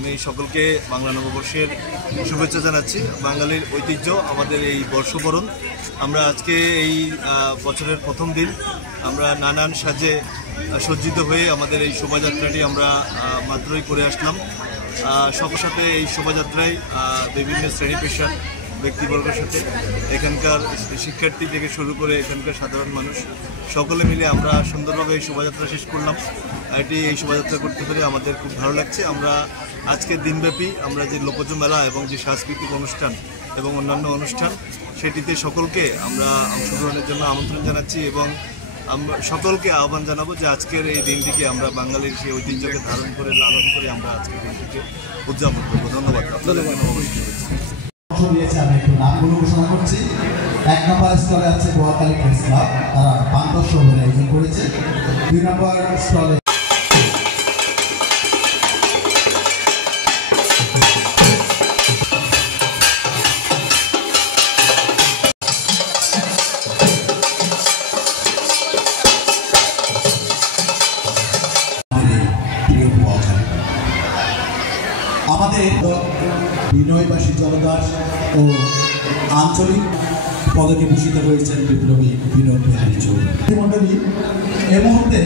আমি সকলকে বাংলা নববর্ষের শুভেচ্ছা জানাচ্ছি। বাঙালির ঐতিহ্য আমাদের এই বর্ষবরণ। আমরা আজকে এই বছরের প্রথম দিন আমরা নানান সাজে সজ্জিত হয়ে আমাদের এই শোভাযাত্রাটি আমরা মাত্রই করে আসলাম। সাথে এই শোভাযাত্রায় বিভিন্ন শ্রেণী পেশার ব্যক্তিবর্গের সাথে এখানকার শিক্ষার্থী থেকে শুরু করে এখানকার সাধারণ মানুষ সকলে মিলে আমরা সুন্দরভাবে এই শোভাযাত্রা শেষ করলাম। এই শোভাযাত্রা করতে পেরে আমাদের খুব ভালো লাগছে। আমরা আজকের দিনব্যাপী আমরা যে লোকজ মেলা এবং যে সাংস্কৃতিক অনুষ্ঠান এবং অন্যান্য অনুষ্ঠান সেটিতে সকলকে আমরা অংশগ্রহণের জন্য আমন্ত্রণ জানাচ্ছি এবং আমরা সকলকে আহ্বান জানাবো যে আজকের এই দিনটিকে আমরা বাঙালির সেই ঐতিহ্যকে ধারণ করে লালন করে আমরা আজকের দিনটিকে উদযাপন করবো। ধন্যবাদ। আমি একটু নামগুলো ঘোষণা করছি। 1 নম্বর স্টলে আছে বোয়ালখালী প্রেস ক্লাব, তারা 500 বলে আয়োজন করেছে। 2 নম্বর স্টলে আমাদের বিনয়বাসী জলদাস ও আঞ্চলিক পদকে ভূষিত হয়েছেন বিপ্লবী বিনোদ বিহারী চৌধুরী মণ্ডলী। এ মুহূর্তে